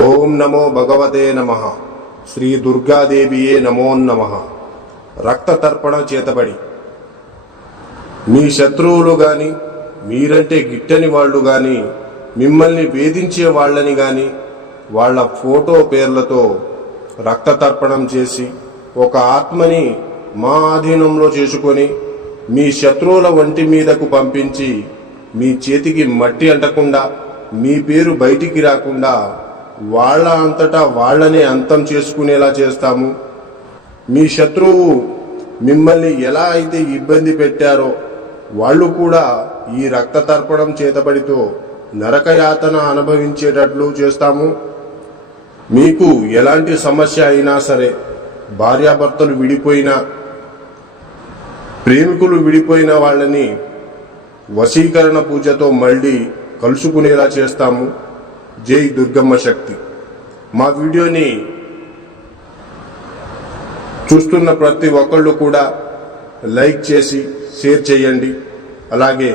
ఓం నమో భగవతే నమః. శ్రీ దుర్గాదేవియే నమో నమః. రక్త తర్పణ చేతబడి మీ శత్రువులు గాని, మీరంటే గిట్టని వాళ్ళు గాని, మిమ్మల్ని వేధించే వాళ్ళని గాని వాళ్ళ ఫోటో పేర్లతో రక్త తర్పణం చేసి ఒక ఆత్మని మా ఆధీనంలో చేసుకొని మీ శత్రువుల వంటి మీదకు పంపించి మీ చేతికి మట్టి అంటకుండా, మీ పేరు బయటికి రాకుండా వాళ్ళ అంతటా వాళ్ళనే అంతం చేసుకునేలా చేస్తాము. మీ శత్రువు మిమ్మల్ని ఎలా అయితే ఇబ్బంది పెట్టారో వాళ్ళు కూడా ఈ రక్త తర్పణం చేతబడితో నరకయాతన అనుభవించేటట్లు చేస్తాము. మీకు ఎలాంటి సమస్య అయినా సరే, భార్యాభర్తలు విడిపోయినా, ప్రేమికులు విడిపోయిన వాళ్ళని వశీకరణ పూజతో మళ్ళీ కలుసుకునేలా చేస్తాము. జై దుర్గమ్మ శక్తి. మా వీడియోని చూస్తున్న ప్రతి ఒక్కళ్ళు కూడా లైక్ చేసి షేర్ చేయండి. అలాగే